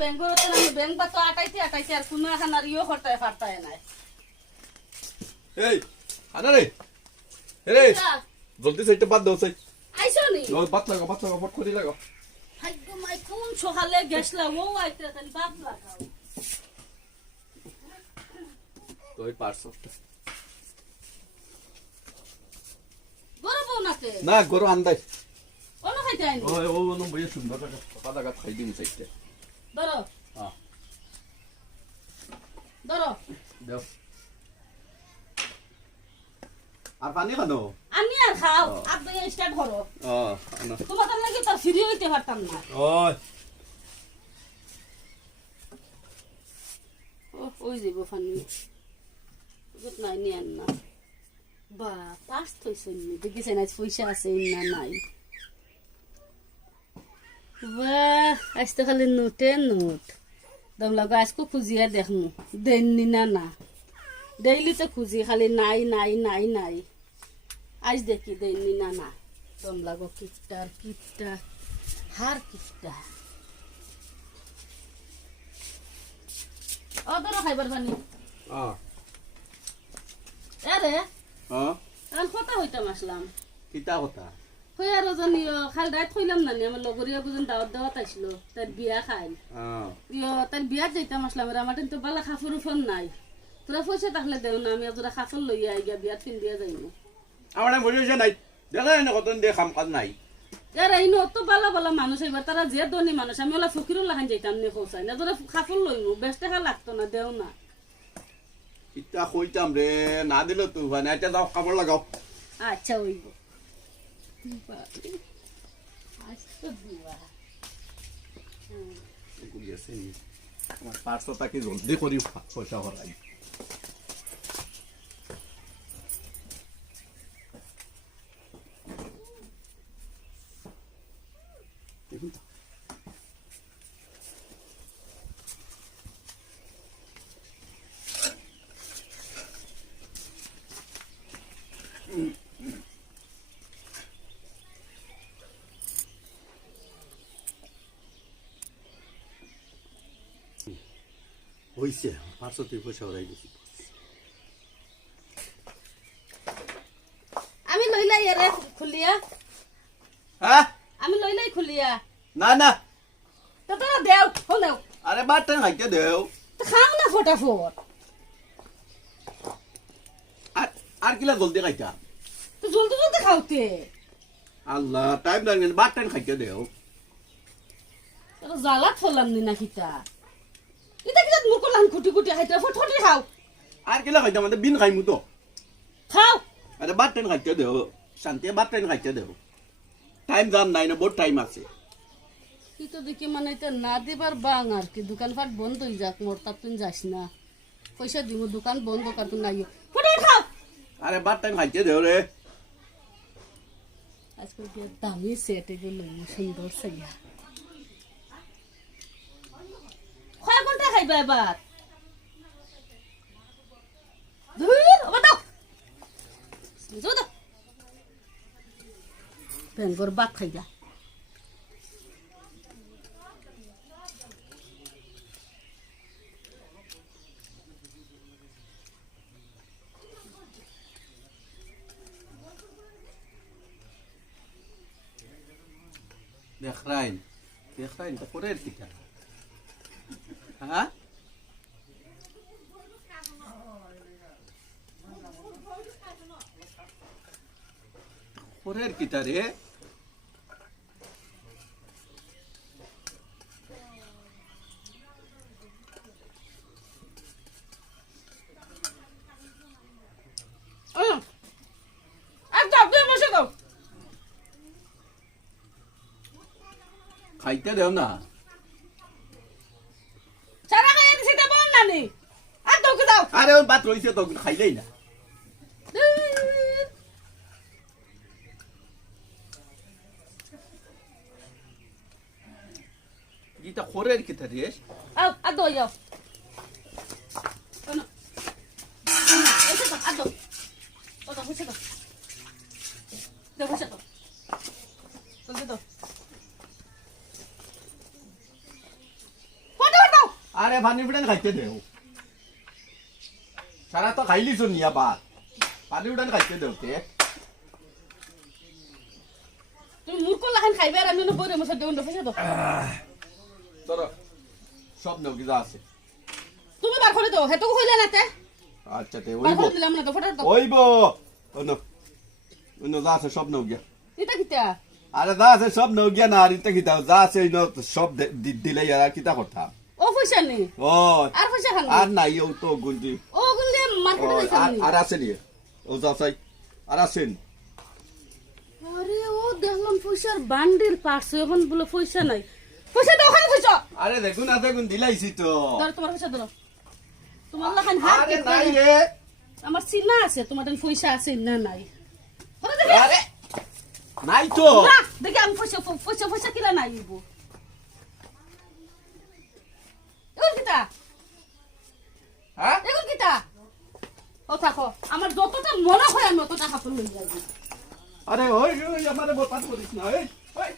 ব্যাংকতে আমি ব্যাংক বা তো আটাইতে আর কোনো এখন আর ইয়ে করতে পারতায় নাই এই আনা রে রে জলদি সাইডটা বাদ দাও সাই আইছো নি বাদ লাগাও ফট করে লাগাও ভাগ্য মাই কোন সকালে গেছলা ও আইতে তাহলে বাপ লাগাও তো এই পার্সলটা গরম নাতে না গরো আন্দাই অন্য খাইতে আইনি ও নো বইয়ে সুন্দর পাতা গাছ খাই দিন সাইডটা ধরো হ্যাঁ ধরো দাও আর পানি খানো আমি আর খাও আপনি স্টার্ট করো আনা তোমাদের লাগি তো ফ্রি হইতে পারতাম না ওই ওই যাব ফানি বুঝত নাই নি আর না বা পাস থইছেন নি দেখিছেন আজ পয়সা আছে না নাই বাহ আজ তো খালি নোটে নোট দম লাগা আজকে খুঁজিয়া দেখমু দেননি না ডেইলি তো খুঁজি খালি নাই আজ দেখি দেননি না দম লাগো কিপটা হার কিপটা ও ধরো খাইবার পানি আরে আমি কথা হইতাম আসলাম কিতা কথা হই আর জানি খাল দাঁত থইলাম না আমার লগরিয়া বুঝুন দাওয়াত দাওয়াত আসলো তার বিয়া খাইল তার বিয়া যাইতাম আসলাম আমার তো বালা খাফুর ফোন নাই তোরা পয়সা থাকলে দেও না আমি তোরা খাফর লইয়া আইগা বিয়া ফিন দিয়া যাইমু আমার বলিছে নাই দেখা না কতন দিয়ে কাম কাজ নাই এরা ইনো অত বালা মানুষ এবার তারা যে ধনী মানুষ আমি ওলা ফকিরও লাগান যাইতাম নে খোসাই না তোরা খাফর লইমু বেশ টাকা লাগতো না দেও না কিতা কইতাম রে না দিল তুই মানে এটা দাও কাপড় লাগাও আচ্ছা হইব আচ্ছা দিবা আমার পার্সলটাকে জলদি করি পয়সা করাই হইছে পার্সল তুই পয়সা করাই দিছি আমি লইলাই এরে খুলিয়া হ্যাঁ আমি লইলাই খুলিয়া না তো তোরা দেও হলেও আরে বাটন খাইতে দেও তো খাও না ফটাফট আর কিলা জলদি খাইতা তো জলদি খাওতে আল্লাহ টাইম লাগে বাটন খাইতে দেও তোরা জ্বালা থলাম নি না খিতা এটা কিটা মুকলান কুটি খাইতে ফটফটি খাও আর কিলা খাইতা মানে বিন খাইমু তো খাও আরে বাটন খাইতে দেও শান্তি বাটন খাইতে দেও টাইম জান নাই না বহুত টাইম আছে কি তো দেখি মানে এটা না দিবার বাং আর কি দোকানপাট বন্ধ হয়ে যাক মোর তার তুই যাস না পয়সা দিব দোকান বন্ধ কর তুই নাই ফটফট খাও আরে বাটন খাইতে দেও রে আজকে যে দামি সেট এগুলো সুন্দর সাইয়া কয় ঘন্টা খাইবা এবার বেঙ্গর বাদ খাইবা দেখরাইন তা পরের কিটা হ্যাঁ পরের কিটা রে খাইতে দেও না সারা খাইয়া দিছি তে বল নানি আর দৌকে দাও আরে ওই বাত রইছে তো খাইলেই না গীতা খোরের কিটা রে আও আর দই যাও না এসে তো আর দো ও তো বসে তো বসে তো বলতে তো ফটো আরে পানি উঠান খাইতে দেও সারা তো খাইলিছ নিয়া বাদ পানি উঠান খাইতে দেও তে তুমি মূর্খ লাখান খাইবে আর আমি বইরে মশা দেউন পয়সা দাও তোর সব নাও কি যা আছে তুমি বার করে দাও হেতু কইলা না তে আচ্ছা তে বার ওইব করে দিলাম না তো ফটো দাও ওইব অন্য অন্য যা আছে সব নাও গিয়া এটা কিটা আরে যা আছে সব নাও গিয়া না আর ইটা কি দাও যা আছে সব দিলে আর কিতা করতাম ও পয়সা নেই ও আর পয়সা খান আর নাই ও তো গুন্ডি ও গুলে মার্কেটে যাইতাম আর আছে নি ও যা চাই আর আছেন আরে ও দেখলাম পয়সার বান্ডিল পারছে এখন বলে পয়সা নাই পয়সা দাও খান পয়সা আরে দেখুন না দেখুন দিলাইছি তো ধর তোমার পয়সা ধরো তোমার লাখান হাত আরে কি নাই করে? রে আমার চিনা আছে তোমার তেন পয়সা আছে না নাই ধরো দেখি। আরে নাই তো না দেখি আমি পয়সা পয়সা পয়সা কিলা নাই ইবো এখন কিটা হ্যাঁ এখন কিটা ও থাকো আমার যতটা মনে হয় আমি অতটা হাতে লই যাই আরে ওই ওই আমারে বরবাদ করিস না এই ওই